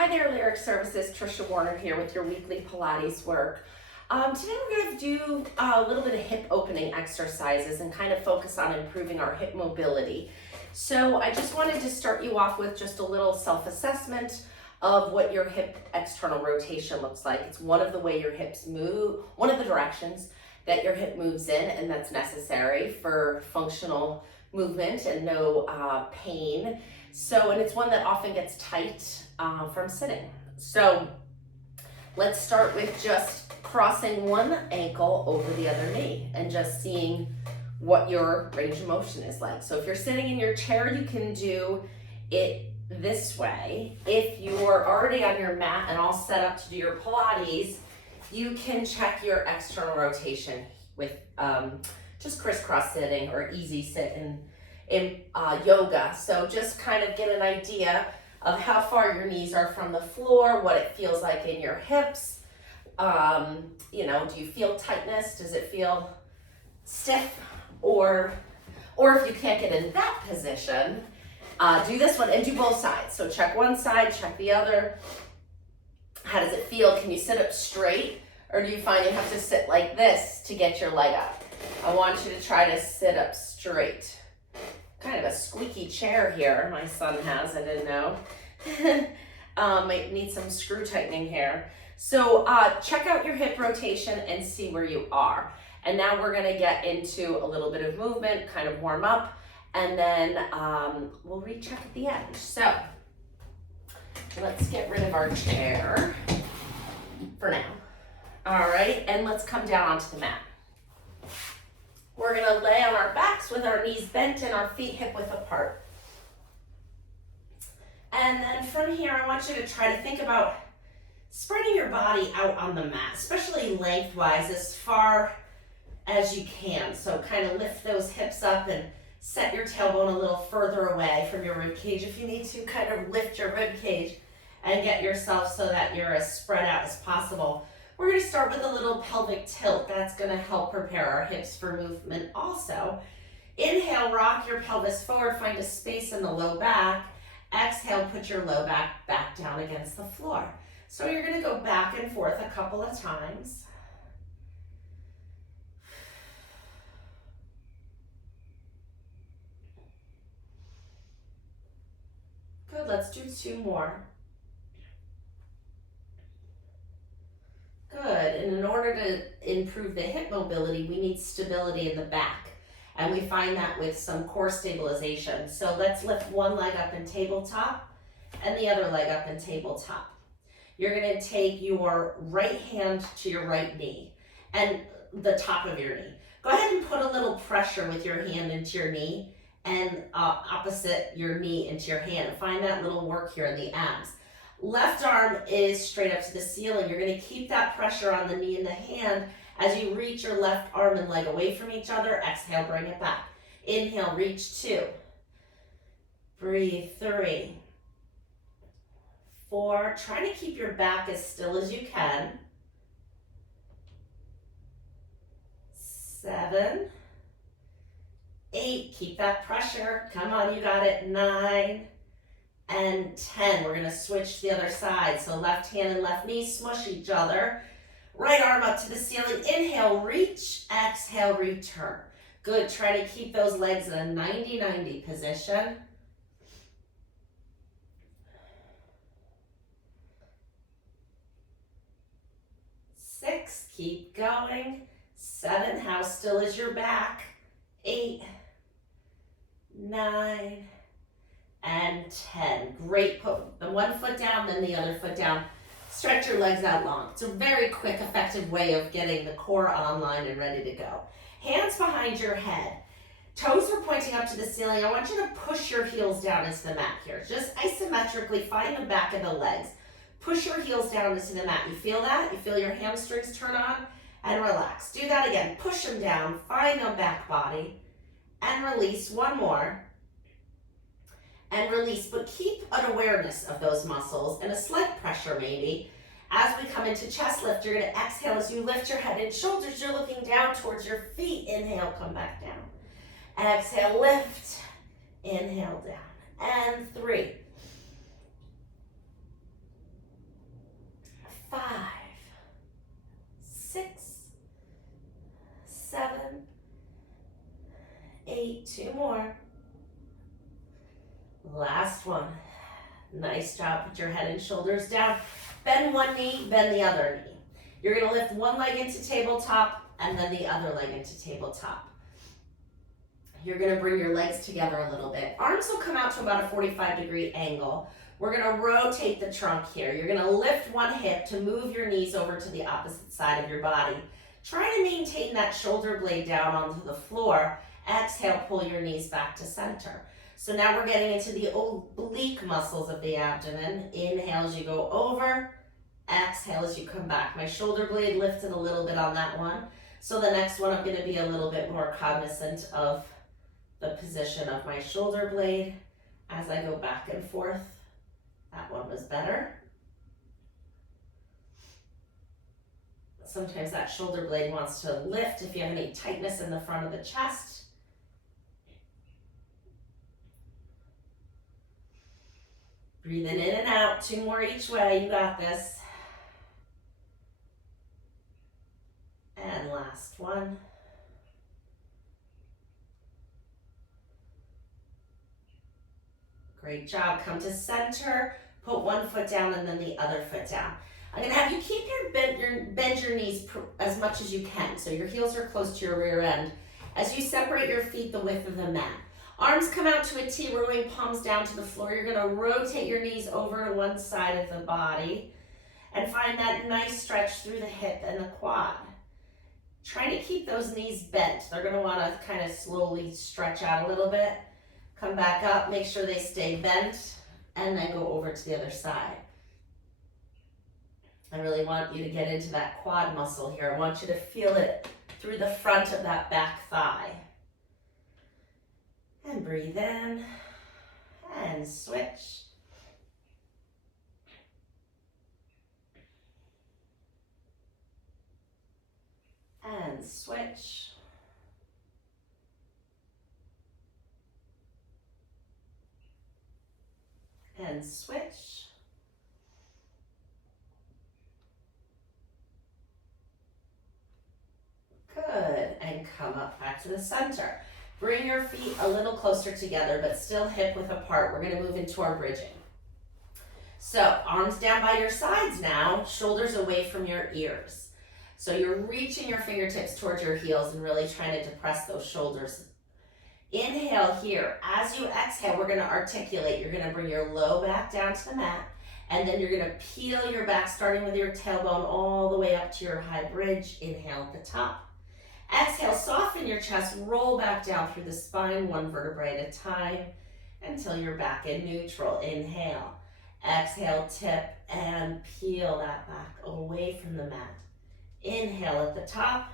Hi there, Lyric Services. Trisha Warner here with your weekly Pilates work. Today we're going to do a little bit of hip opening exercises and kind of focus on improving our hip mobility. So I just wanted to start you off with just a little self-assessment of what your hip external rotation looks like. It's one of the way your hips move, one of the directions that your hip moves in, and that's necessary for functional movement and no pain. So, and it's one that often gets tight from sitting. So let's start with just crossing one ankle over the other knee and just seeing what your range of motion is like. So if you're sitting in your chair, you can do it this way. If you're already on your mat and all set up to do your Pilates, you can check your external rotation with just crisscross sitting or easy sit in yoga. So just kind of get an idea of how far your knees are from the floor, what it feels like in your hips. Do you feel tightness? Does it feel stiff? Or if you can't get in that position, do this one and do both sides. So check one side, check the other. How does it feel? Can you sit up straight? Or do you find you have to sit like this to get your leg up? I want you to try to sit up straight. Kind of a squeaky chair here my son has, I didn't know. Might need some screw tightening here. So check out your hip rotation and see where you are. And now we're gonna get into a little bit of movement, kind of warm up, and then we'll recheck at the end. So let's get rid of our chair for now. All right, and let's come down onto the mat. We're gonna lay on our backs with our knees bent and our feet hip width apart. And then from here, I want you to try to think about spreading your body out on the mat, especially lengthwise, as far as you can. So kind of lift those hips up and set your tailbone a little further away from your rib cage. If you need to, kind of lift your rib cage and get yourself so that you're as spread out as possible. We're going to start with a little pelvic tilt. That's going to help prepare our hips for movement also. Inhale, rock your pelvis forward, find a space in the low back. Exhale, put your low back down against the floor. So you're going to go back and forth a couple of times. Good, let's do two more. Good, and in order to improve the hip mobility, we need stability in the back. And we find that with some core stabilization. So let's lift one leg up in tabletop and the other leg up in tabletop. You're gonna take your right hand to your right knee and the top of your knee. Go ahead and put a little pressure with your hand into your knee and opposite your knee into your hand. Find that little work here in the abs. Left arm is straight up to the ceiling. You're going to keep that pressure on the knee and the hand as you reach your left arm and leg away from each other. Exhale, bring it back. Inhale, reach 2. Breathe 3. 4. Try to keep your back as still as you can. 7. 8. Keep that pressure. Come on, you got it. 9. And 10, we're gonna switch to the other side. So left hand and left knee smush each other. Right arm up to the ceiling. Inhale, reach. Exhale, return. Good, try to keep those legs in a 90-90 position. 6, keep going. 7, how still is your back? 8, 9, and 10. Great, put the one foot down, then the other foot down. Stretch your legs out long. It's a very quick, effective way of getting the core online and ready to go. Hands behind your head. Toes are pointing up to the ceiling. I want you to push your heels down into the mat here. Just isometrically find the back of the legs. Push your heels down into the mat. You feel that? You feel your hamstrings turn on? And relax. Do that again. Push them down. Find the back body. And release. One more. And release, but keep an awareness of those muscles and a slight pressure maybe. As we come into chest lift, you're going to exhale as you lift your head and shoulders. You're looking down towards your feet. Inhale, come back down. Exhale, lift. Inhale, down. And 3. 2 more. Last one. Nice job. Put your head and shoulders down. Bend one knee, bend the other knee. You're gonna lift one leg into tabletop and then the other leg into tabletop. You're gonna bring your legs together a little bit. Arms will come out to about a 45-degree angle. We're gonna rotate the trunk here. You're gonna lift one hip to move your knees over to the opposite side of your body. Try to maintain that shoulder blade down onto the floor. Exhale, pull your knees back to center. So now we're getting into the oblique muscles of the abdomen. Inhale as you go over, exhale as you come back. My shoulder blade lifted a little bit on that one. So the next one I'm gonna be a little bit more cognizant of the position of my shoulder blade as I go back and forth. That one was better. Sometimes that shoulder blade wants to lift if you have any tightness in the front of the chest. Breathing in and out, 2 more each way, you got this. And last one. Great job, come to center, put one foot down and then the other foot down. I'm gonna have you keep bend your knees as much as you can, so your heels are close to your rear end. As you separate your feet the width of the mat. Arms come out to a T, we're going palms down to the floor. You're gonna rotate your knees over to one side of the body and find that nice stretch through the hip and the quad. Try to keep those knees bent. They're gonna wanna kind of slowly stretch out a little bit. Come back up, make sure they stay bent, and then go over to the other side. I really want you to get into that quad muscle here. I want you to feel it through the front of that back thigh. And breathe in, and switch. And switch. And switch. Good, and come up back to the center. Bring your feet a little closer together, but still hip width apart. We're gonna move into our bridging. So arms down by your sides now, shoulders away from your ears. So you're reaching your fingertips towards your heels and really trying to depress those shoulders. Inhale here. As you exhale, we're gonna articulate. You're gonna bring your low back down to the mat, and then you're gonna peel your back, starting with your tailbone all the way up to your high bridge. Inhale at the top. Exhale, soften your chest, roll back down through the spine, one vertebrae at a time, until you're back in neutral. Inhale. Exhale, tip, and peel that back away from the mat. Inhale at the top,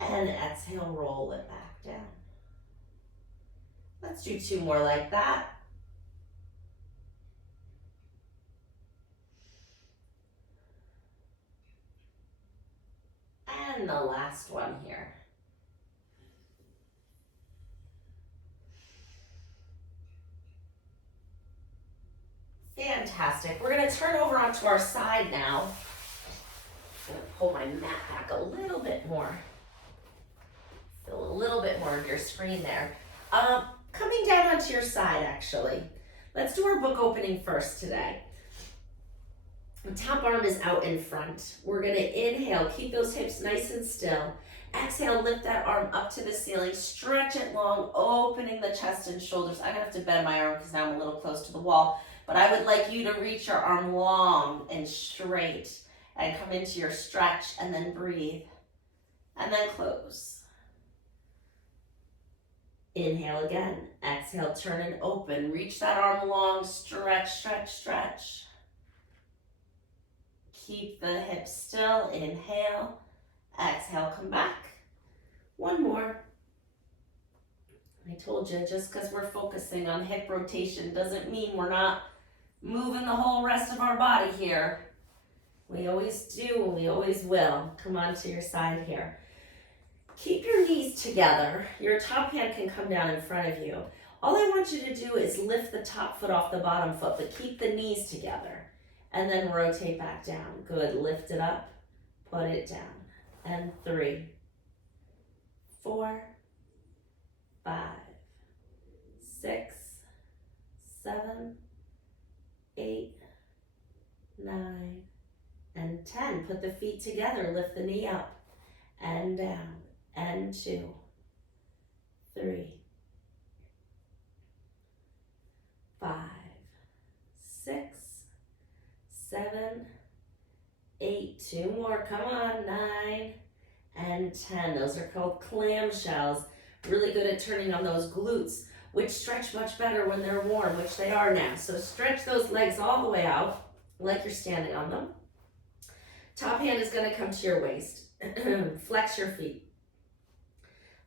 and exhale, roll it back down. Let's do 2 more like that. And the last one here. Fantastic. We're going to turn over onto our side now. I'm going to pull my mat back a little bit more. Fill a little bit more of your screen there. Coming down onto your side, actually. Let's do our book opening first today. The top arm is out in front. We're gonna inhale, keep those hips nice and still. Exhale, lift that arm up to the ceiling, stretch it long, opening the chest and shoulders. I'm gonna have to bend my arm because now I'm a little close to the wall, but I would like you to reach your arm long and straight and come into your stretch and then breathe and then close. Inhale again, exhale, turn and open. Reach that arm long, stretch, stretch, stretch. Keep the hips still, inhale, exhale, come back. 1 more. I told you, just because we're focusing on hip rotation doesn't mean we're not moving the whole rest of our body here. We always do, we always will. Come on to your side here. Keep your knees together. Your top hand can come down in front of you. All I want you to do is lift the top foot off the bottom foot, but keep the knees together. And then rotate back down. Good, lift it up, put it down. And 3, 4, 5, 6, 7, 8, 9, and 10. Put the feet together, lift the knee up and down, and 2, 3, 5, 6, 7, 8, 2 more, come on, 9, and 10. Those are called clamshells. Really good at turning on those glutes, which stretch much better when they're warm, which they are now. So stretch those legs all the way out, like you're standing on them. Top hand is gonna come to your waist. Flex your feet.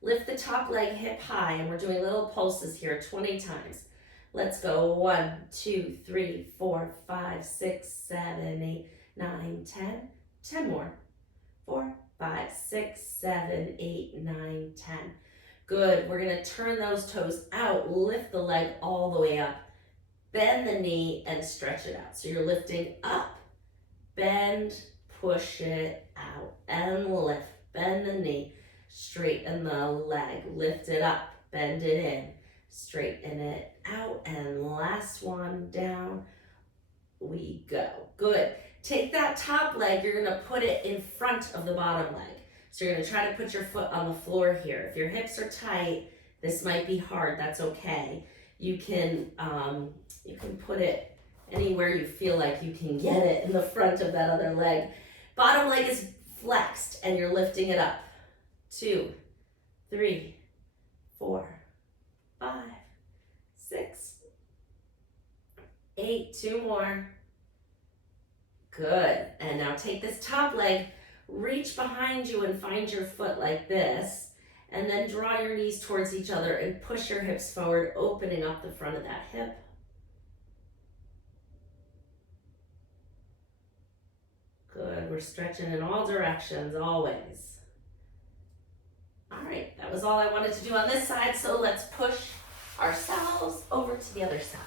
Lift the top leg hip high, and we're doing little pulses here 20 times. Let's go. 1, 2, 3, 4, 5, 6, 7, 8, 9, 10. 10 more. 4, 5, 6, 7, 8, 9, 10. Good. We're going to turn those toes out, lift the leg all the way up, bend the knee, and stretch it out. So you're lifting up, bend, push it out, and lift. Bend the knee, straighten the leg, lift it up, bend it in, straighten it out, and last one, down we go. Good. Take that top leg, you're going to put it in front of the bottom leg. So you're going to try to put your foot on the floor here. If your hips are tight, this might be hard. That's okay. You can put it anywhere you feel like you can get it in the front of that other leg. Bottom leg is flexed, and you're lifting it up. 2, 3, 4, 5, 6, 8. 2 more. Good. And now take this top leg, reach behind you and find your foot like this, and then draw your knees towards each other and push your hips forward, opening up the front of that hip. Good. We're stretching in all directions, always. All right, that was all I wanted to do on this side, so let's push ourselves over to the other side.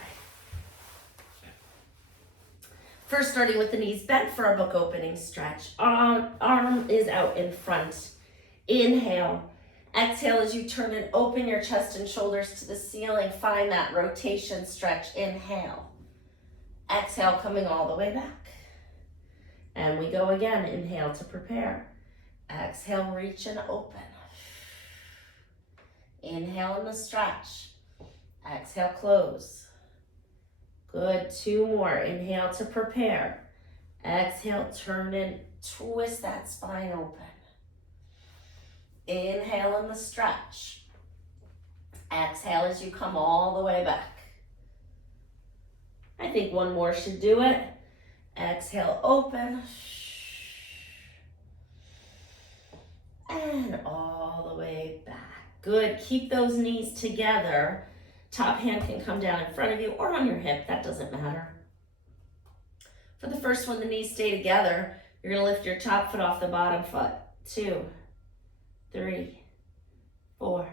First, starting with the knees bent for a book opening stretch. Arm is out in front. Inhale. Exhale as you turn and open your chest and shoulders to the ceiling. Find that rotation stretch. Inhale. Exhale, coming all the way back. And we go again. Inhale to prepare. Exhale, reach and open. Inhale in the stretch. Exhale, close. Good. 2 more. Inhale to prepare. Exhale, turn and twist that spine open. Inhale in the stretch. Exhale as you come all the way back. I think 1 more should do it. Exhale, open. And all the way back. Good. Keep those knees together. Top hand can come down in front of you or on your hip. That doesn't matter. For the first one, the knees stay together. You're going to lift your top foot off the bottom foot. 2, 3, 4.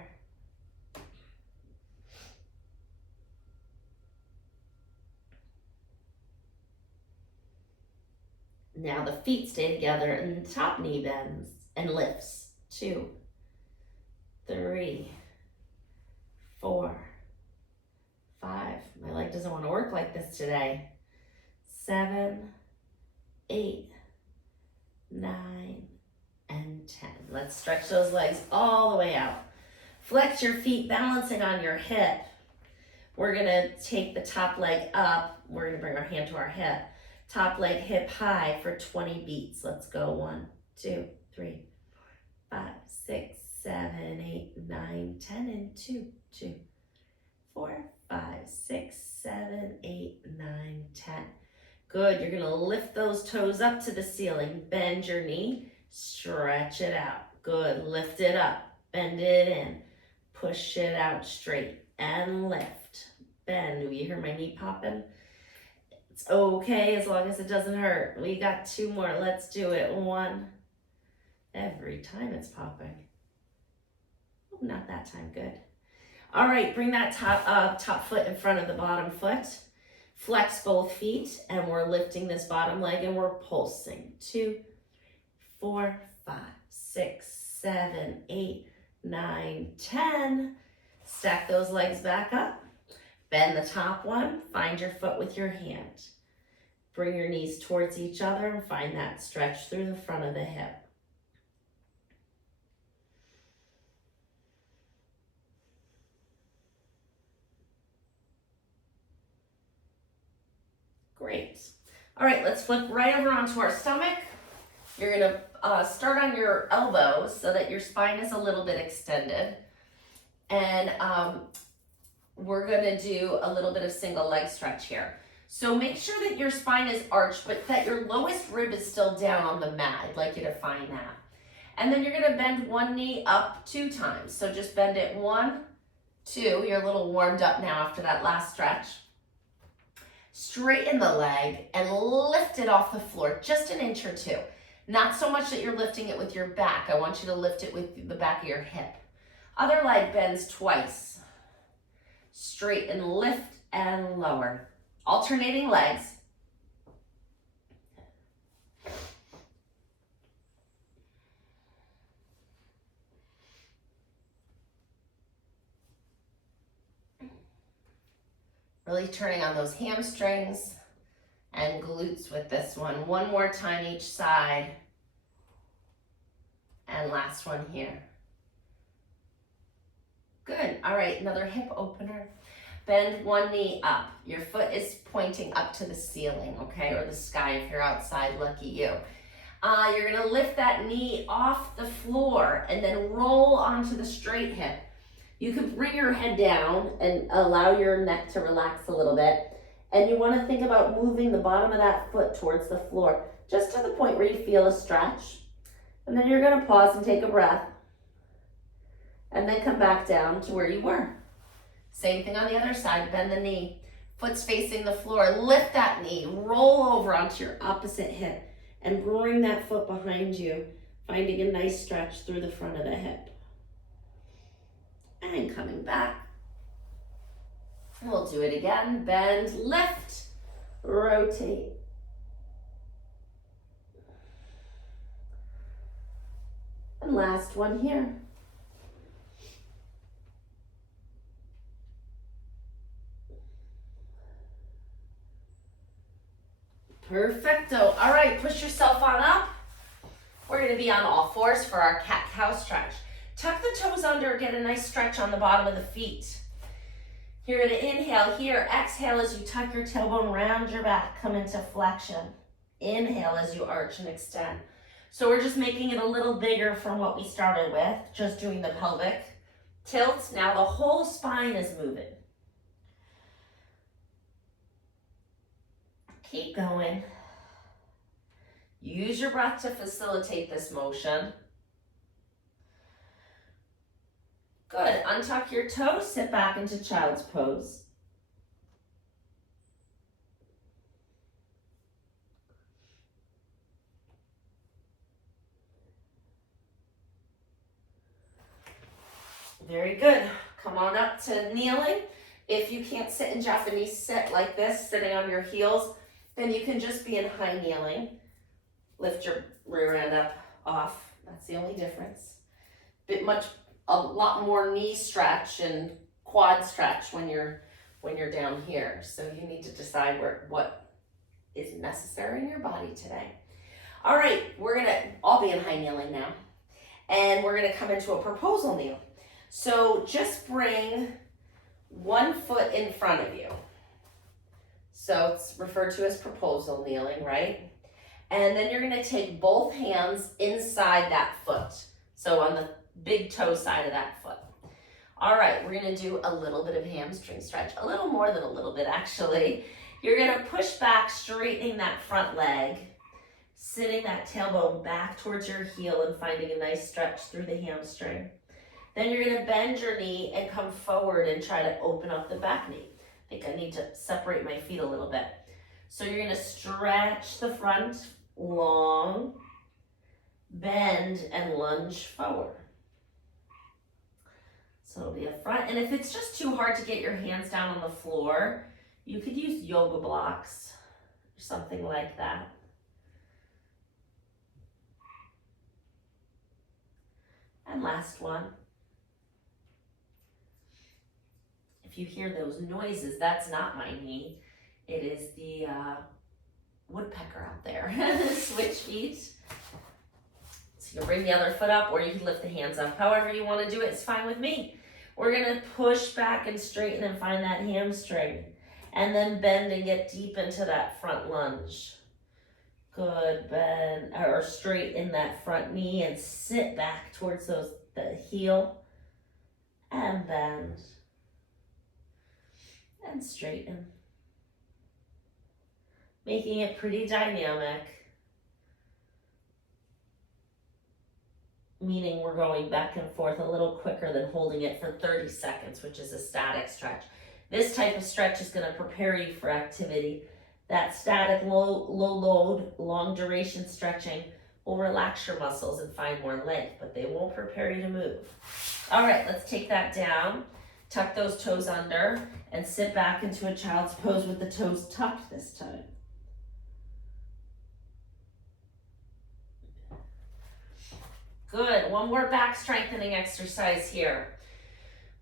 Now the feet stay together and the top knee bends and lifts. 2, 3, 4, 5. My leg doesn't want to work like this today. 7, 8, 9, and 10. Let's stretch those legs all the way out. Flex your feet, balancing on your hip. We're going to take the top leg up. We're going to bring our hand to our hip. Top leg hip high for 20 beats. Let's go. 1, 2, 3, 4, 5, 6, 7, 8, 9, 10, and 2, 2, 4, 5, 6, 7, 8, 9, 10. Good. You're going to lift those toes up to the ceiling. Bend your knee. Stretch it out. Good. Lift it up. Bend it in. Push it out straight and lift. Bend. Do you hear my knee popping? It's okay as long as it doesn't hurt. We got 2 more. Let's do it. 1. Every time it's popping. Oh, not that time. Good. All right. Bring that top foot in front of the bottom foot. Flex both feet, and we're lifting this bottom leg, and we're pulsing. 2, 4, 5, 6, 7, 8, 9, 10. Stack those legs back up. Bend the top one, find your foot with your hand. Bring your knees towards each other and find that stretch through the front of the hip. Great. All right, let's flip right over onto our stomach. You're gonna start on your elbows so that your spine is a little bit extended. And we're gonna do a little bit of single leg stretch here. So make sure that your spine is arched, but that your lowest rib is still down on the mat. I'd like you to find that. And then you're gonna bend one knee up 2 times. So just bend it 1, 2. You're a little warmed up now after that last stretch. Straighten the leg and lift it off the floor, just an inch or 2. Not so much that you're lifting it with your back. I want you to lift it with the back of your hip. Other leg bends twice. Straighten, lift, and lower. Alternating legs. Really turning on those hamstrings and glutes with this one. One more time each side. And last one here. Good. All right, another hip opener. Bend one knee up. Your foot is pointing up to the ceiling, okay, or the sky if you're outside, lucky you. You're gonna lift that knee off the floor and then roll onto the straight hip. You can bring your head down and allow your neck to relax a little bit. And you wanna think about moving the bottom of that foot towards the floor, just to the point where you feel a stretch. And then you're gonna pause and take a breath. And then come back down to where you were. Same thing on the other side, bend the knee. Foot's facing the floor, lift that knee, roll over onto your opposite hip and bring that foot behind you, finding a nice stretch through the front of the hip. And coming back. And we'll do it again, bend, lift, rotate. And last one here. Perfecto. All right, push yourself on up. We're gonna be on all fours for our cat-cow stretch. Tuck the toes under, get a nice stretch on the bottom of the feet. You're gonna inhale here, exhale as you tuck your tailbone around your back, come into flexion. Inhale as you arch and extend. So we're just making it a little bigger from what we started with, just doing the pelvic tilt. Now the whole spine is moving. Keep going. Use your breath to facilitate this motion. Good. Untuck your toes, sit back into child's pose. Very good. Come on up to kneeling. If you can't sit in Japanese sit like this, sitting on your heels, then you can just be in high kneeling. Lift your rear end up, off. That's the only difference. A lot more knee stretch and quad stretch when you're down here. So you need to decide what is necessary in your body today. All right, we're gonna all be in high kneeling now. And we're gonna come into a proposal kneel. So just bring one foot in front of you. So it's referred to as proposal kneeling, right? And then you're gonna take both hands inside that foot. So on the big toe side of that foot. All right, we're gonna do a little bit of hamstring stretch, a little more than a little bit actually. You're gonna push back, straightening that front leg, sitting that tailbone back towards your heel and finding a nice stretch through the hamstring. Then you're gonna bend your knee and come forward and try to open up the back knee. I think I need to separate my feet a little bit. So you're gonna stretch the front long, bend and lunge forward. So it'll be a front, and if it's just too hard to get your hands down on the floor, you could use yoga blocks or something like that. And last one. If if you hear those noises, that's not my knee. It is the woodpecker out there. Switch feet. So you can bring the other foot up or you can lift the hands up. However you want to do it, it's fine with me. We're gonna push back and straighten and find that hamstring. And then bend and get deep into that front lunge. Good, bend, or straighten that front knee and sit back towards the heel. And bend. And straighten. Making it pretty dynamic. Meaning we're going back and forth a little quicker than holding it for 30 seconds, which is a static stretch. This type of stretch is going to prepare you for activity. That static, low load, long duration stretching will relax your muscles and find more length, but they won't prepare you to move. All right, let's take that down. Tuck those toes under and sit back into a child's pose with the toes tucked this time. Good, one more back strengthening exercise here.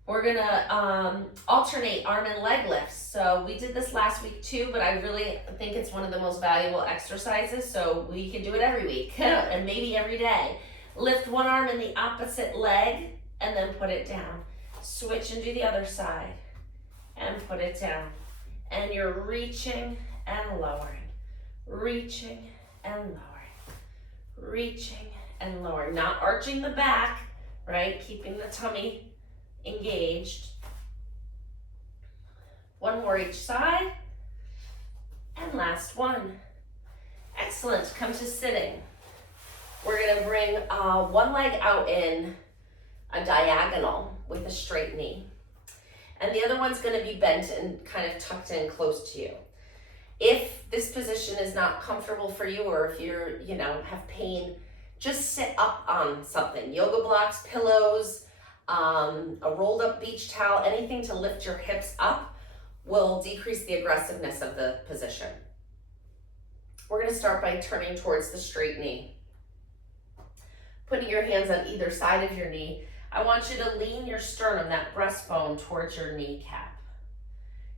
We're gonna alternate arm and leg lifts. So we did this last week too, but I really think it's one of the most valuable exercises, so we can do it every week and maybe every day. Lift one arm in the opposite leg and then put it down. Switch and do the other side and put it down. And you're reaching and lowering, reaching and lowering, reaching and lowering. Not arching the back, right? Keeping the tummy engaged. One more each side. And last one. Excellent. Come to sitting. We're going to bring one leg out in a diagonal with a straight knee. And the other one's going to be bent and kind of tucked in close to you. If this position is not comfortable for you, or if you're, have pain, just sit up on something. Yoga blocks, pillows, a rolled up beach towel, anything to lift your hips up will decrease the aggressiveness of the position. We're going to start by turning towards the straight knee. Putting your hands on either side of your knee. I want you to lean your sternum, that breastbone, towards your kneecap.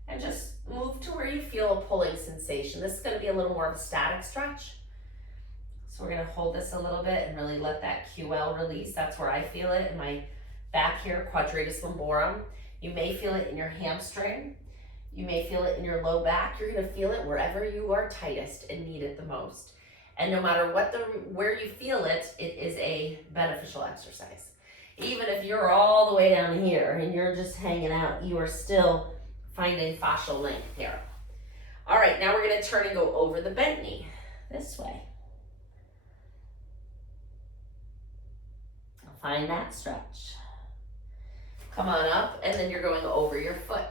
And just move to where you feel a pulling sensation. This is going to be a little more of a static stretch. So we're going to hold this a little bit and really let that QL release. That's where I feel it in my back here, quadratus lumborum. You may feel it in your hamstring. You may feel it in your low back. You're going to feel it wherever you are tightest and need it the most. And no matter where you feel it, it is a beneficial exercise. Even if you're all the way down here and you're just hanging out, you are still finding fascial length here. All right, now we're going to turn and go over the bent knee this way. Find that stretch. Come on up, and then you're going over your foot.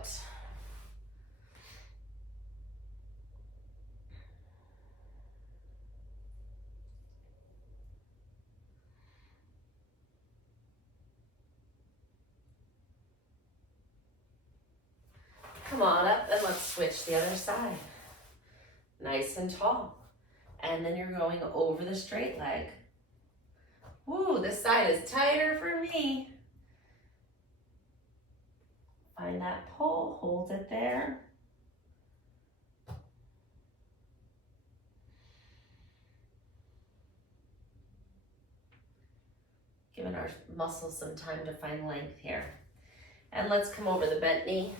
Come on up, and let's switch the other side. Nice and tall. And then you're going over the straight leg. Woo, this side is tighter for me. Find that pull, hold it there. Giving our muscles some time to find length here. And let's come over the bent knee.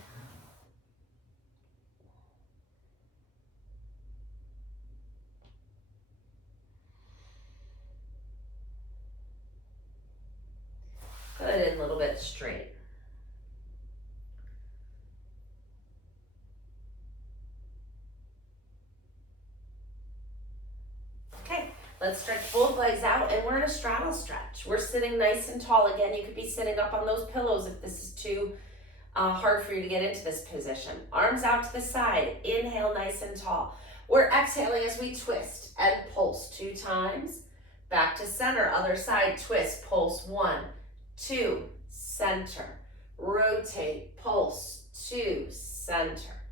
Good, and a little bit straight. Okay, let's stretch both legs out, and we're in a straddle stretch. We're sitting nice and tall. Again, you could be sitting up on those pillows if this is too hard for you to get into this position. Arms out to the side. Inhale, nice and tall. We're exhaling as we twist and pulse 2 times. Back to center, other side, twist, pulse 1, 2, center, rotate, pulse, 2, center,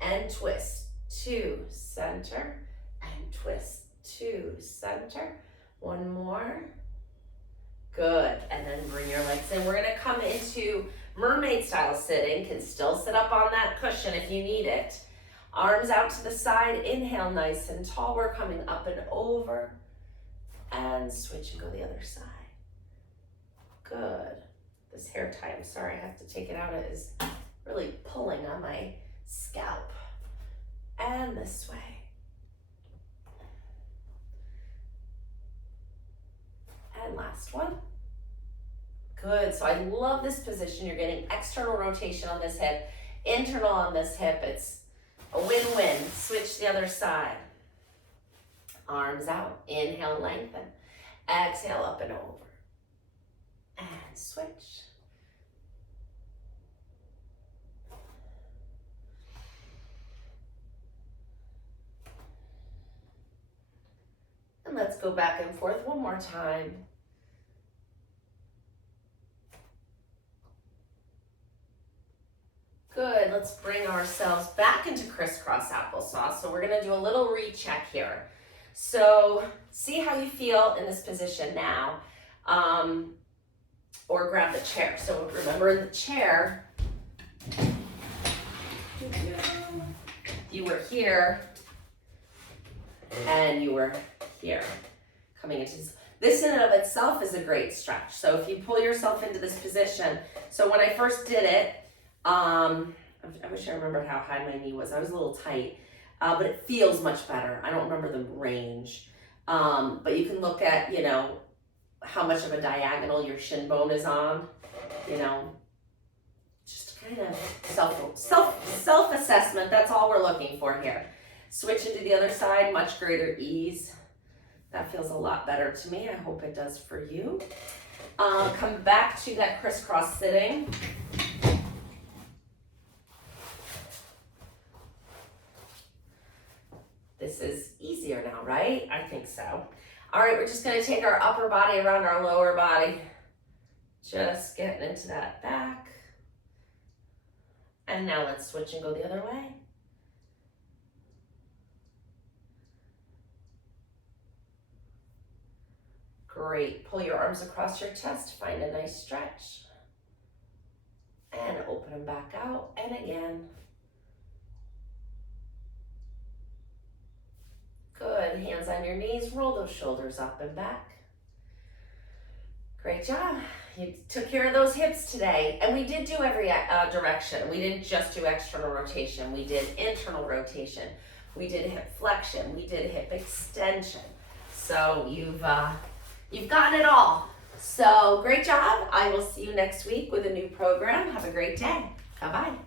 and twist, 2, center, and twist, 2, center. One more. Good, and then bring your legs in. We're gonna come into Mermaid style sitting, can still sit up on that cushion if you need it. Arms out to the side, inhale nice and tall. We're coming up and over. And switch and go the other side. Good. This hair tie, I'm sorry, I have to take it out. It is really pulling on my scalp. And this way. And last one. Good, so I love this position. You're getting external rotation on this hip, internal on this hip. It's a win-win. Switch the other side. Arms out, inhale, lengthen. Exhale, up and over. And switch. And let's go back and forth one more time. Good, let's bring ourselves back into crisscross applesauce. So we're gonna do a little recheck here. So see how you feel in this position now, or grab the chair. So remember in the chair, you were here and you were here. Coming into this in and of itself is a great stretch. So if you pull yourself into this position, so when I first did it, I wish I remembered how high my knee was. I was a little tight, but it feels much better. I don't remember the range, but you can look at, you know, how much of a diagonal your shin bone is on, you know, just kind of self-assessment. That's all we're looking for here. Switch into the other side, much greater ease. That feels a lot better to me. I hope it does for you. Come back to that crisscross sitting. This is easier now, right? I think so. All right, we're just gonna take our upper body around our lower body. Just getting into that back. And now let's switch and go the other way. Great, pull your arms across your chest, find a nice stretch. And open them back out, and again. Good, hands on your knees, roll those shoulders up and back. Great job. You took care of those hips today. And we did do every direction. We didn't just do external rotation. We did internal rotation. We did hip flexion. We did hip extension. So you've gotten it all. So great job. I will see you next week with a new program. Have a great day. Bye-bye.